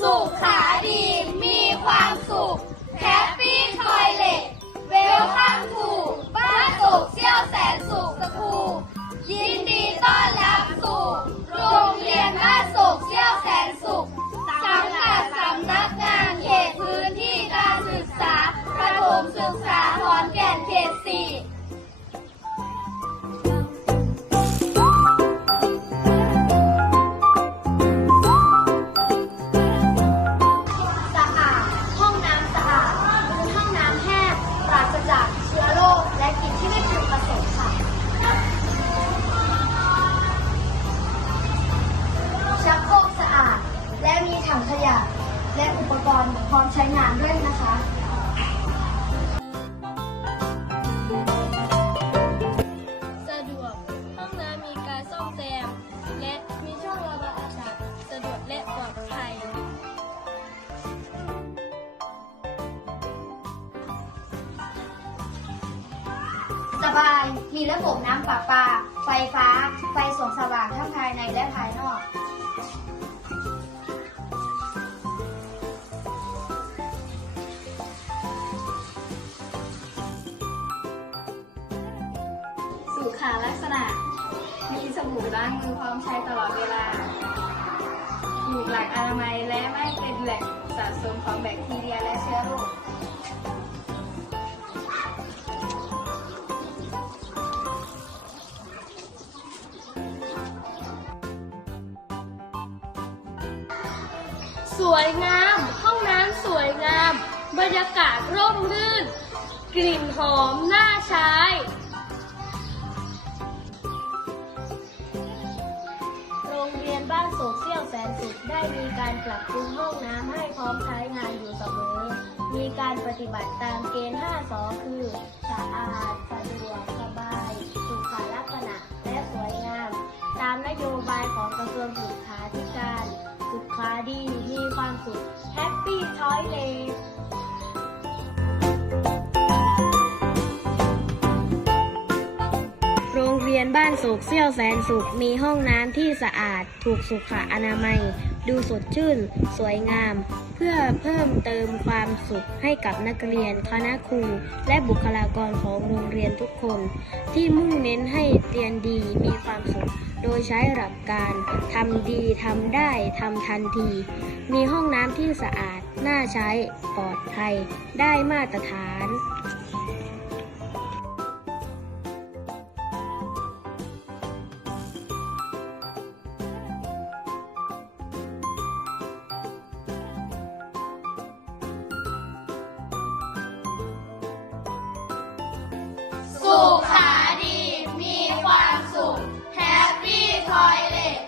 สุขาดีมีความะและอุปกรณ์พร้อมใช้งานด้วยนะคะสะดวกห้องน้ำมีการซ่อมแซมและมีช่องระบายอากาศสะดวกและปลอดภัยสบาย มีระบบน้ำประปา ไฟฟ้า ไฟส่องสว่างทั้งภายในและภายนอก ขาลักษณะ มีสบู่ล้างมือพร้อมใช้ตลอดเวลาถูกหลักอนามัยและไม่เป็นแหล่งสะสมของแบคทีเรียและเชื้อโรคสวยงาม ห้องน้ำสวยงาม บรรยากาศร่มรื่น กลิ่นหอมน่าใช้ รงเรียนบ้านโศกเซี่ยวแสนสุขได้มีการปรับปรุงห้องน้ำให้พร้อมใช้งานอยู่เสมอ มีการปฏิบัติตามเกณฑ์ 5 สอคือสะอาดสะดวกสบาย สุขลักษณะ และสวยงาม ตามนโยบายของกระทรวงศึกษาธิการ สุขาดีมีความสุขแฮปปี้ทอยเล เรียนบ้านโศกเซี่ยวแสนสุขมีห้องน้ำที่สะอาด ถูกสุขอนามัย ดูสดชื่น สวยงาม เพื่อเพิ่มเติมความสุขให้กับนักเรียนคณะครู และบุคลากรของโรงเรียนทุกคน ที่มุ่งเน้นให้เรียนดีมีความสุข โดยใช้หลักการทำดีทำได้ทำทันที มีห้องน้ำที่สะอาด น่าใช้ ปลอดภัย ได้มาตรฐาน Smiley.